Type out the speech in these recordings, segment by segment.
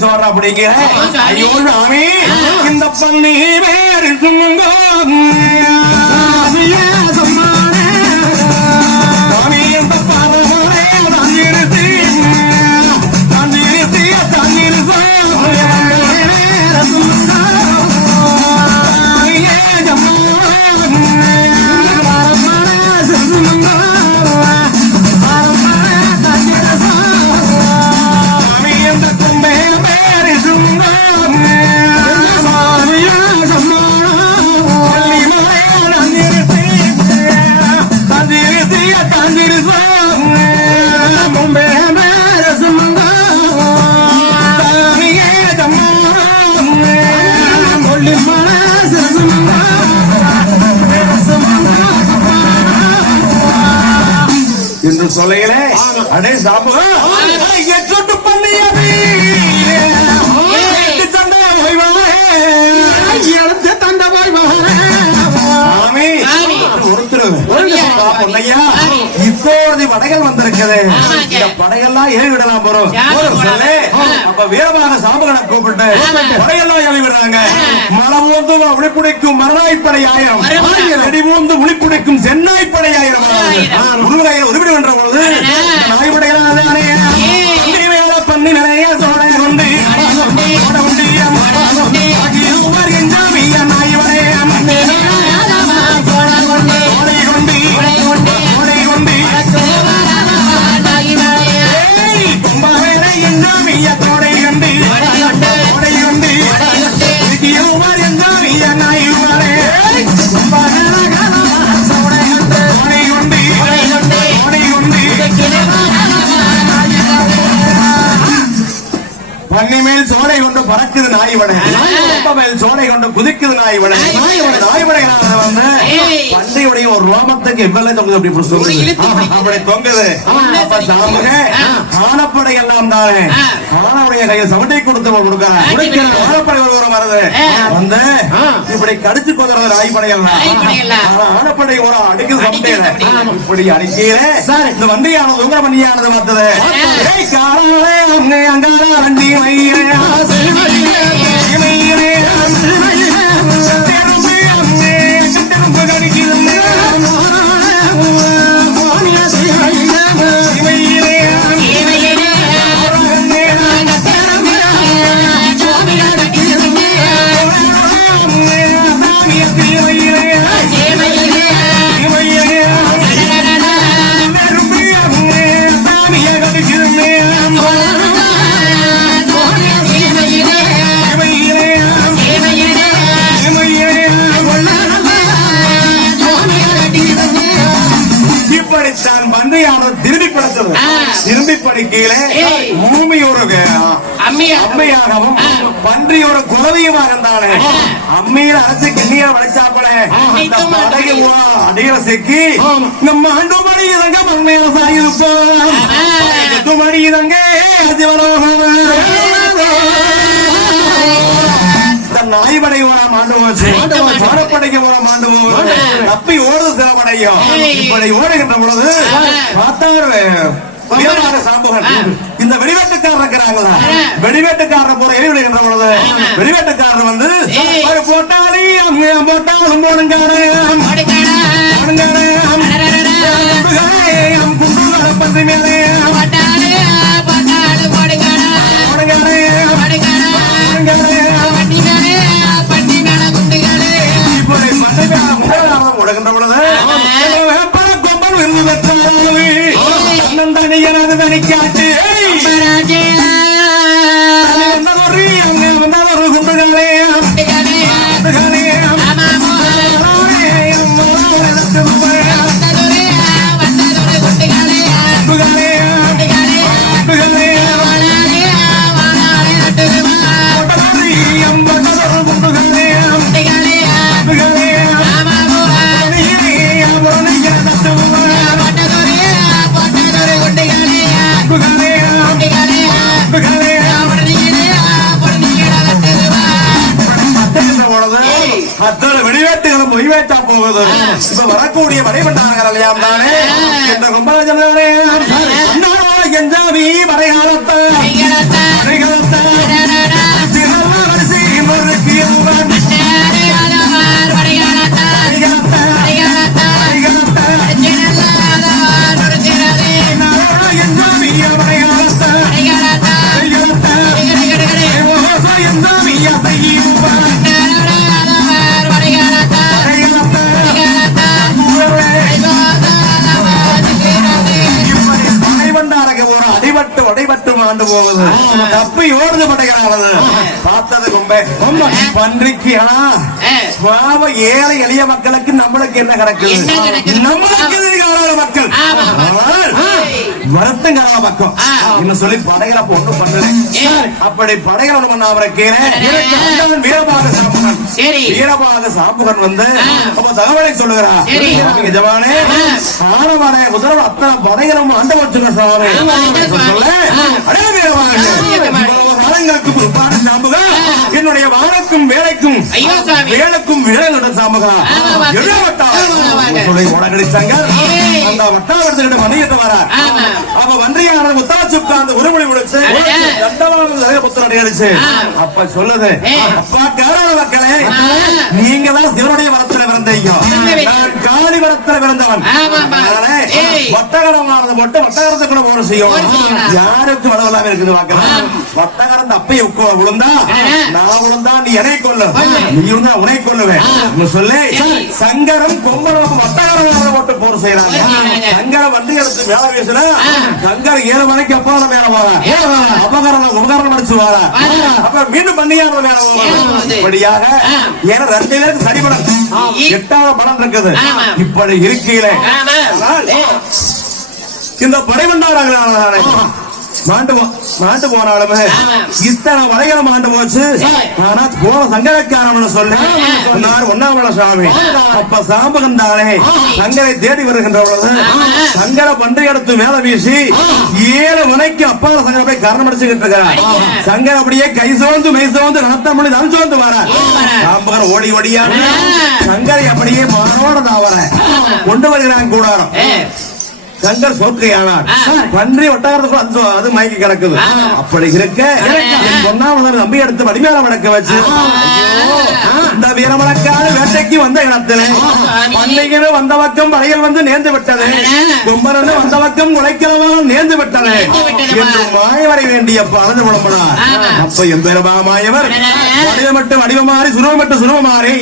சோற அப்படிங்கிற ஐயோ சாமி இந்த பண்ணி வேறு சுமங்க சாப்பு எட்டு பண்ணியது சண்டை எடுத்து தண்டை சாமி ஒருத்தர் பொன்னையா இப்போது படைகள் வந்திருக்குது. இந்த படையெல்லாம் ஏறி விடலாம் போறோம். அப்ப வீரமாக சாம்பகனை கூப்பிட்டு படையெல்லாம் ஏறி விடுறாங்க. மலம் வந்து மரணாய்ப்படை ஆயிரம். அடி மூந்து விழிப்புடைக்கும் சென்னாய்ப்படை ஆயிரம். முருகையில் உருவிடு என்ற பொழுது நாய்ப்படைகளான பண்ணி நிறைய சோழ கொண்டு உண்டு. ஆகியோர் பறக்குது நாய்வனை கும்ப மேல் சோலை கொண்டு குதிக்குது நாய்வனை நாய்வனை பன்றியுடைய ஒரு ரோமத்துக்கு எவ்வளவு தொங்குது அப்படி இப்படி சொல்லுது. அப்படி தொங்குது. அப்ப சாமுக ஆனப்படை எல்லாம் தானே. ஆனவுடைய கையில் சமட்டை கொடுத்து கொடுக்கிறான் ஆனப்படை ஒரு வருது? வந்து. இப்படி கடிச்சு கொதுறது நாய்ப்படை எல்லாம் ஆனா ஆனப்படை ஒரு அடிக்குது சமட்டையில இப்படி அடிக்கையில இந்த வண்டியானது உங்கர வண்டியானது பார்த்தது காரணமே அங்கே அங்கார வண்டி மயிரே மயிரே தெரும்பு அங்கே தெரும்பு அம்மையில அரசு கிண்ணியா இந்த படகு அடியில சிக்கி நம்ம ஆண்டு மணி இதங்க மண்மையில சாயிருப்போம் எட்டு மணி இதங்க நாய்படை போச்சு மாடப்படைக்கு ஓடாம ஆண்டு போச்சு தப்பி ஓடுது சிறப்படையும் இப்படி ஓடுகின்ற பொழுது பார்த்தாரு. இந்த வெளிவேட்டுக்காரர் இருக்கிறாங்களா? வெளிவேட்டுக்காரர் போற எரிவிடுகின்ற பொழுது வெளிவேட்டுக்காரர் வந்து ஒரு போட்டாலி அங்க போட்டாலும் போடுங்காரு പറയാത്ത பார்த்தது. பாவ ஏழை எளிய மக்களுக்கு நம்மளுக்கு என்ன கிடக்குது என்ன? நம்மளுக்கு மக்கள் ஏய். வருத்தங்கால பக்கம். இன்னும் சொல்லி படைகளை ஒண்ணும் பண்ணல. அப்படி படைகள் ஒண்ணு பண்ண அவரை வீரபாக சாமுகன் சரி. வீரபாக சாமுகன் வந்து. அப்ப தகவலை எஜமானே ஆ. ஆனவரே முதல்வர் அத்தனை படைகளும் ஆமா, ஆண்ட சுவாமி. சொல்ல, ஆ. காலங்களுக்கு முற்பான சாமுகா என்னுடைய வாழக்கும் வேலைக்கும். வேலைக்கும் வேலையோட சாமுகா ஆமா, வாங்க. எவ்வளவு வட்டா ஆமா, வாங்க. சொல்லி உடனடிச்சாங்க ஏய். அந்த வட்டாரத்துக்கிட்ட மணியிட்டு வரார் ஆமா. அப்ப வன்றியானது முத்தாச்சு உட்கார்ந்து உருமொழி முடிச்சு அடிச்சு ஆ. அப்ப சொல்லுது. அப்பா காரண மக்களே. நீங்க தான் சிவனுடைய வரத்துல பிறந்தீங்க. நான் காளி வரத்துல பிறந்தவன். வட்டகரமானது மட்டும் வட்டகரத்தை கூட போட செய்யும் போட செய்யணும். யாருக்கு வளவலாம இருக்குது வாக்கலாம் ஆம். வட்டகரம் அப்பைய விழுந்தா. நான் விழுந்தா நீ என்னை கொல்லு. நீ இருந்தா உனை கொல்லுவேன் சொல்லு. சங்கரம் கொம்பளம் வட்டகரம் போட்டு போர் செய்யறாங்க. சங்கரம் வண்டி எடுத்து மேல வீசுனா ஆ. சங்கர் ஏழு மணிக்கு அப்பால மேல போறா. அபகரணம் உபகரணம் அடிச்சு வாரா வாரா. அப்ப மீண்டும் பண்ணியார மேல போறா ஆ. ஏன்னா ரெண்டு பேருக்கு சரி படம் இ- எட்டாவது படம் இருக்குது. இப்படி. ஆனால் இந்த படைவண்டாராங்க மாண்டு மாண்டு போனாலுமே. இத்தனை வலைகளை மாண்டு போச்சு. ஆனா போன சங்கரக்காரன் சொல்லி சொன்னார் ஒன்னாமல சுவாமி அப்ப சாம்பகந்தானே சங்கரை தேடி வருகின்ற. சங்கர பன்றி எடுத்து மேல வீசி ஏழு மணிக்கு அப்பால சங்கர போய் கரணம் அடிச்சுக்கிட்டு இருக்கிறார். சங்கர் அப்படியே கை சோர்ந்து மெய் சோர்ந்து நடத்த மொழி தம் சோர்ந்து வர? சாம்பகன் ஓடி ஓடியான. சங்கரை அப்படியே மானோட தாவர. கொண்டு வருகிறான் கூடாரம். சோற்கையானார் ஆ. பன்றி ஒட்டகத்துக்குள்ள அது அது மயங்கி கிடக்குது. அப்படி இருக்க பொன்னாமதர் நம்பி எடுத்து வடிமேல வடக்க வச்சு ஐயோ, இந்த வீரமணக்கால வேட்டைக்கு வந்த இடத்துல சாமி. பன்னிகரு வந்த பக்கம் வளையல் வந்து நேர்ந்து விட்டது. கும்பரன் வந்த பக்கம் உழைக்கிறவன் நேர்ந்து விட்டது. என்று மாயவரை வேண்டிய பலது புலம்புனார். அப்ப என் பெருமா மாயவர் அடடே. வடிவமட்டு வடிவமாறி சுருவமட்டு சுருவமாறி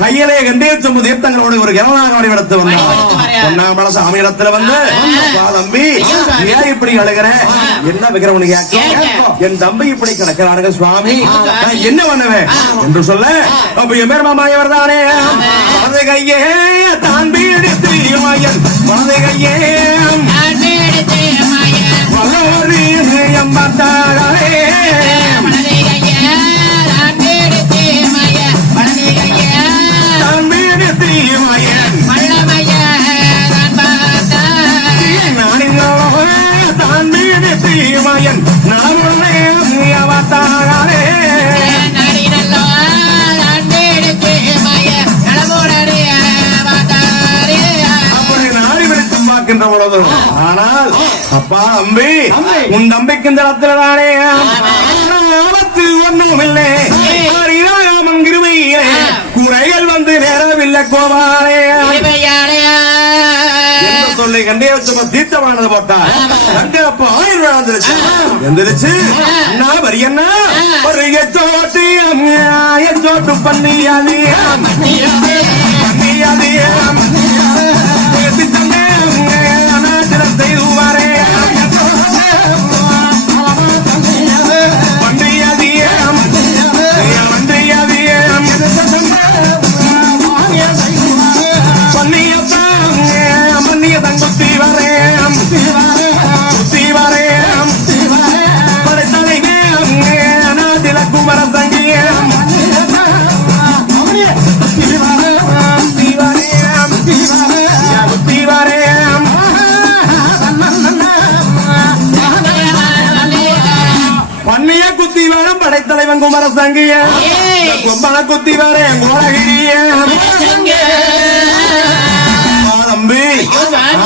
கையிலே கண்டே சொம்பு தீர்த்தங்களோட ஒரு கிழவனாக வடிவெடுத்து வந்தார். பொன்னாமல சாமி இடத்துல வந்து தம்பி. ஏன் இப்படி அழுகிற? என்ன விக்கிரவனு என் தம்பி இப்படி கிடக்கிறார்கள் சுவாமி. நான் என்ன பண்ணுவேன்? என்று சொல்ல அப்ப என் பேர் மாமாயவர் தானே? வலது கையே தான் பீடித்து மாயன் வலது கையே. வல்லவரி எம்பத்தாரே உன் தம்பிக்கு இந்த இடத்துல தானே ஆபத்து ஒண்ணும் இல்லை ராமன் கிருமையிலே. குறைகள் வந்து நேரவில்லை கோபாலே சொல்லி கண்டே வச்சு தீர்த்தமானது போட்டார். அங்க அப்ப ஆயுள் வந்துருச்சு எந்திரிச்சு. அண்ணா வரியண்ணா ஒரு எச்சோட்டு எச்சோட்டு பண்ணியாதி பண்ணியாதி செய்து குத்தி வரேன் கோலகிரிய தம்பி.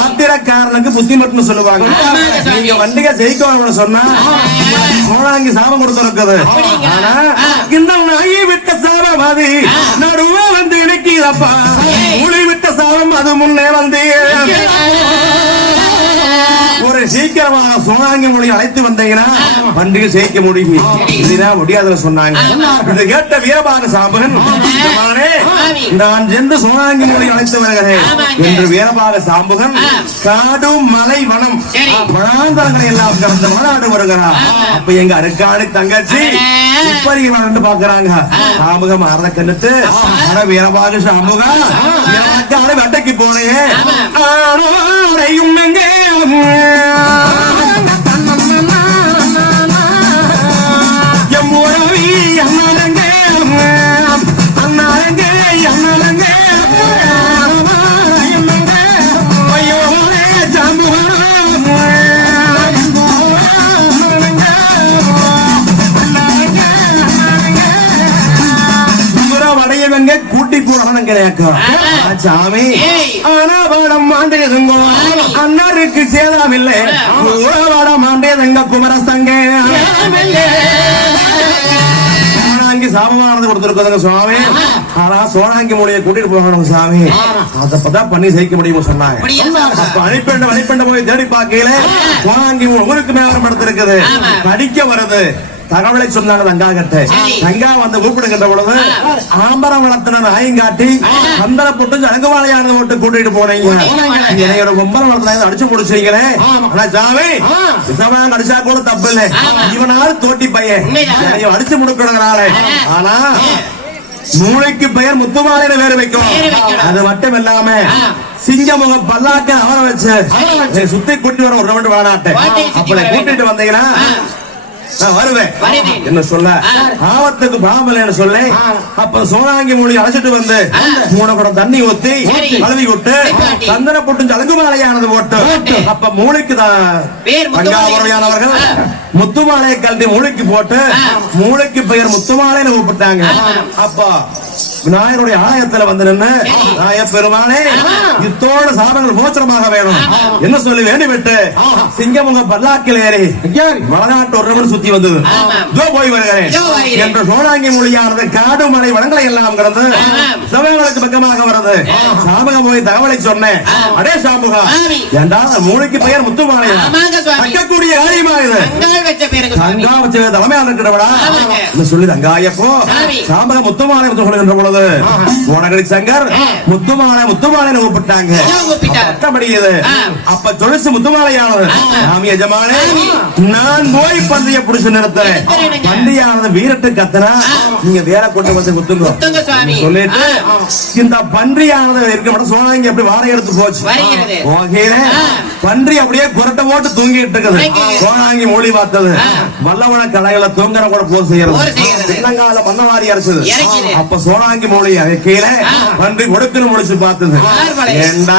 ஆத்திரக்காரனுக்கு புத்தி மட்டும் சொல்லுவாங்க. நீங்க வண்டிக ஜெயிக்கணும்னு சொன்னா? சோழாங்கி சாபம் கொடுத்துருக்குது? ஆனா. இந்த நாயை விட்ட சாபமாதி நடுவே வந்து இணைக்கிறப்பா ஏய். உளி விட்ட சாபம் அது முன்னே வந்து. ஒரு சீக்கிரமாக சோனாங்கி மொழி அழைத்து வந்தீங்கன்னா பண்டிகை ஜெயிக்க முடியும். இதுதான் சொன்னாங்க. இது கேட்ட சாம்பகன் நான் சென்று சோனாங்கி மொழி அழைத்து வருகிறேன் என்று சாம்பகன் காடும் மலை வனம் எல்லாம் கடந்து வருகிறார். அப்ப எங்க அருக்காணி தங்கச்சி இப்படிகள் பாக்குறாங்க சாமுகம் ஆறத கண்ணுத்து ஆனா வீரபாக சாமுகம் எனக்கான வேட்டைக்கு போனேன். ஆனாரையும் எங்கே Yeah. வடையவங்க கூட்டி போறானுங்க சாமி ஏய். ஆனா வாடம் மாண்டேதுங்கோ அண்ணாருக்கு சேதாமில்லை. வாடம் மாண்டேதுங்க குமரசங்க. சோனாங்கி சாபமானது கொடுத்திருக்காங்க சுவாமி. ஆனா சோனாங்கி மொழியை கூட்டிட்டு போகணும் சாமி அதப்பதான் பண்ணி ஜெயிக்க முடியும்னு சொன்னாங்க. அப்ப அணிப்பெண்ட வழிப்பெண்ட போய் தேடி பார்க்கையில சோனாங்கி ஊருக்கு மேல படுத்திருக்குது. படிக்க வருது. தகவலை சொன்னாங்க தங்கா கிட்ட சரி. தங்கா வந்து கூப்பிடுகின்ற பொழுது ஆம்பரம் வளர்த்தின நாயும் காட்டி சந்தன போட்டு ஜனகுவாலையானது போட்டு கூட்டிட்டு போனீங்க. என்னையோட கொம்பரம் வளர்த்தின அடிச்சு முடிச்சீங்களே ஆனா சாமி விசவன் அடிச்சா கூட தப்பு இல்ல இவனால தோட்டி பையன். அடிச்சு முடுக்கணுங்கிறால ஆனா மூளைக்கு பெயர் முத்துமாலைன்னு வேறு வைக்கும். அது மட்டும் இல்லாம சிங்கமுகம் பல்லாக்க அவரை வச்சு சுத்தி கூட்டிட்டு வர ஒரு ரவுண்டு சுத்தி அப்படி கூட்டிட்டு வந்தீங்கன்னா நான் வருவேன். என்ன சொல்ல ஆ. ஆபத்துக்கு பாம்பல் சொல்ல அப்ப சோனாங்கி மொழி அழைச்சிட்டு வந்து மூணு குடம் தண்ணி ஊத்தி. கழுவி விட்டு. சந்தன போட்டு ஜலங்கு மாலையானது போட்டு. அப்ப மூளைக்கு தான் ஆ. முத்துமாலையை கழட்டி மூளைக்கு போட்டு. மூளைக்கு பெயர் முத்துமாலைன்னு கூப்பிட்டாங்க. அப்ப விநாயகருடைய ஆலயத்துல வந்து நின்று நாய பெருமானே இத்தோட சாபங்கள் மோச்சனமாக வேணும். என்ன சொல்லி வேண்டி விட்டு சிங்கமுக பல்லாக்கில் ஏறி வடநாட்டு ஒரு நிமிடம் சுத்தி வந்தது. இதோ போய் வருகிறேன். என்ற சோழாங்கி மொழியானது காடு மலை வனங்களை எல்லாம் கடந்து ஆமாம். சிவங்களுக்கு பக்கமாக வருது சாமுகம் போய் தகவலை சொன்னேன். அடே. ஏண்டா அந்த மூளைக்கு பெயர் முத்துமாலையா? ஆமாங்க சுவாமி. தக்கக்கூடிய காரியமா இது? தங்கா வச்சு தலைமையா இருக்கிறவடா சொல்லி தங்காயப்போ. சாமி. சாம்பக முத்துமாலை முத்து சொல்லுகின்ற பொழுது உனகடி சங்கர் முத்துமாலை முத்துமாலை கூப்பிட்டாங்க. ஆ. அப்ப முத்துமாலையானது. சாமி எஜமானே நான் போய் பந்தய புடிச்சு நிறுத்தேன். பந்தயானது வீரட்டு கத்தனா நீங்க வேற கொண்டு வந்து குத்துங்க. சொல்லிட்டு. இந்த பன்றியானது இருக்க மட்டும் சோழங்க அப்படி வாழை எடுத்து போச்சு. பன்றி அப்படியே குரட்டை போட்டு தூங்கிட்டு இருக்குது. சோழாங்கி மொழி பார்த்தது. வல்லவன கடைகளை தூங்குற கூட போர் செய்யறது. தென்னங்கால அரைச்சது இறக்கிது. அப்ப சோழாங்கி மொழி கீழே ஆ. பன்றி கொடுக்கணும் முடிச்சு பார்த்தது. ஏண்டா.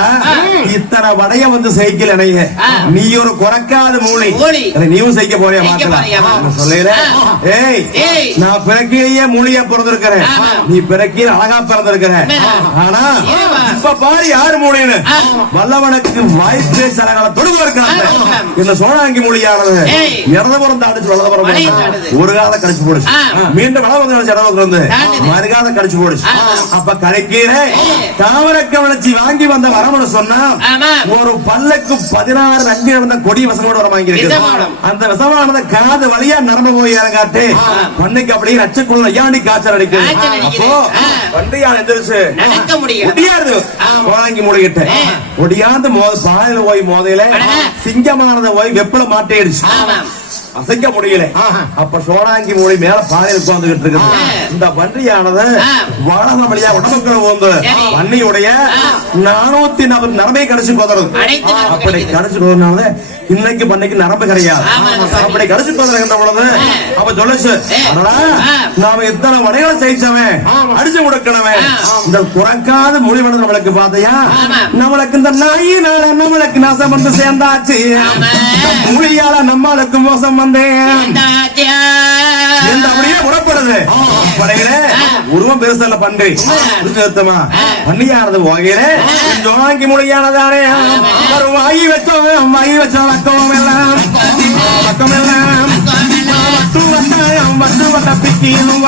இத்தனை வடைய வந்து சைக்கிள் இணைய. நீ ஒரு குறைக்காத மூளை. அதை நீயும் செய்ய போறியா? பார்க்கலாம் சொல்லல. ஏய். நான் பிறக்கையே மூலியா பிறந்திருக்கிறேன். நீ பிறக்கையில் அழகா பிறந்திருக்கிற உண்மைதான். ஆனா. இப்ப பாரு யாரு மூலின்னு. வல்லவனுக்கு வாய்ப்பே சரகால தொடுவ இருக்காங்க ஆமா. இந்த சோழாங்கி மொழியானது ஏய். இடதுபுறம் தாண்டிச்சு. ஒரு காலம் கழிச்சு போடுச்சு. மீண்டும் வளவு வந்து இடதுபுறம் வந்து. மறுகாலம் கழிச்சு போடுச்சு. அப்ப கடைக்கீழ ஏய். தாமர கவனிச்சு வாங்கி வந்த வரமுன்னு சொன்னா. ஒரு பல்லுக்கு பதினாறு நஞ்சு இருந்த கொடி வசமோட வர வாங்கி. அந்த விஷமானத காது வழியா நரம்பு போய் இறங்காட்டு பண்ணைக்கு அப்படியே ரச்சக்குள்ள ஐயாண்டி காய்ச்சல் அடிக்குது அடிக்குது. அப்போ. பண்டையா எந்திரிச்சு முடியாது. வாங்கி மூடிக்கிட்டு. ஒடியாந்து மோத பாதையில போய் மோதையில. சிங்கமானத போய் வெப்பல மாட்டிடுச்சு. அசைக்க முடியல அப்ப சோனாங்கி மூடி மேல பாதையில் உட்கார்ந்துகிட்டு இருக்குது. இந்த பன்றியானது. வாழன வழியா உடம்புக்குள்ள சரி. பன்னியுடைய. நானூத்தி நபர் நரம்பை கடிச்சு போதுறது அப்படி. கடிச்சு போதுனால இன்னைக்கு பண்ணைக்கு நரம்பு கிடையாது. அப்படி கடிச்சு போதுகின்ற பொழுது அப்ப சொல்லுச்சு ஆ. நாம இத்தனை வடைகளை செய்ச்சவன் அடிச்சு கொடுக்கணவன். இந்த குறைக்காத மொழிவனது நம்மளுக்கு பாத்தையா. நம்மளுக்கு இந்த நாயினால நம்மளுக்கு நாசம் வந்து சேர்ந்தாச்சு மொழியால நம்மளுக்கு மோசம் வந்தேன் அப்படியே புறப்படுது படையில உருவம் பெருசல்ல பன்றி நிறுத்தமா பண்ணியானது வகையில வாங்கி மொழியானதானே வாங்கி வச்சோம் வாங்கி வச்சோம் வக்கம் எல்லாம் வக்கம் எல்லாம் வட்டு வட்டம் வட்டு வட்ட பிக்கினும்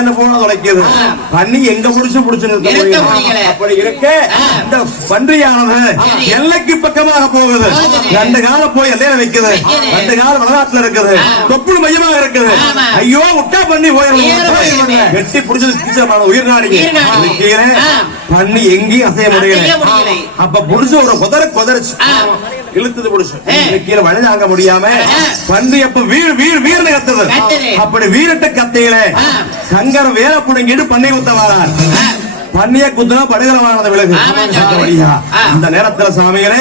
சரதக்கண்ணு போன தொலைக்குது பண்ணி எங்க புடிச்சு புடிச்சு முடியல. முடியல. அப்படி இருக்க. இந்த பன்றியானது. எல்லைக்கு பக்கமாக போகுது. ரெண்டு காலம் போய் எல்லையில வைக்குது. ரெண்டு காலம் வடநாட்டுல இருக்குது. தொப்புள் மையமாக இருக்குது. ஐயோ முட்டா பண்ணி போயிடும். வெட்டி கீச்சமான உயிர் ஆ. பண்ணி எங்கேயும் அசைய முடியல. அப்ப புடிச்சு ஒரு குதற குதறிச்சு. இழுத்தது. இந்த கீழே வழி தாங்க முடியாம. பன்றி அப்ப வீர் வீர் வீர்னு கத்துது கத்துது. அப்படி வீரட்ட கத்தையில. சங்கர் வேலை புடுங்கிட்டு பண்ணை குத்த வாரார் ஆ. பண்ணிய குத்துனா படுகிறவானது விலகு. இந்த நேரத்துல சாமிகளே.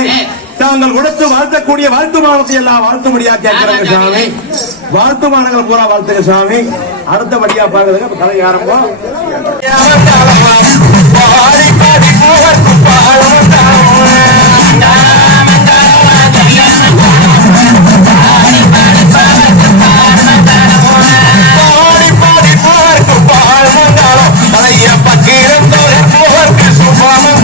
தாங்கள் கொடுத்து வாழ்த்தக்கூடிய வாழ்த்து மானத்தை எல்லாம் வாழ்த்தும்படியா கேட்கிறாங்க சாமி. வாழ்த்து மானங்கள் பூரா வாழ்த்துங்க சாமி அடுத்தபடியா பாக்குறதுங்க அப்ப கதை ஆரம்பம் சாமி என்று Gloria pa' que mujer que su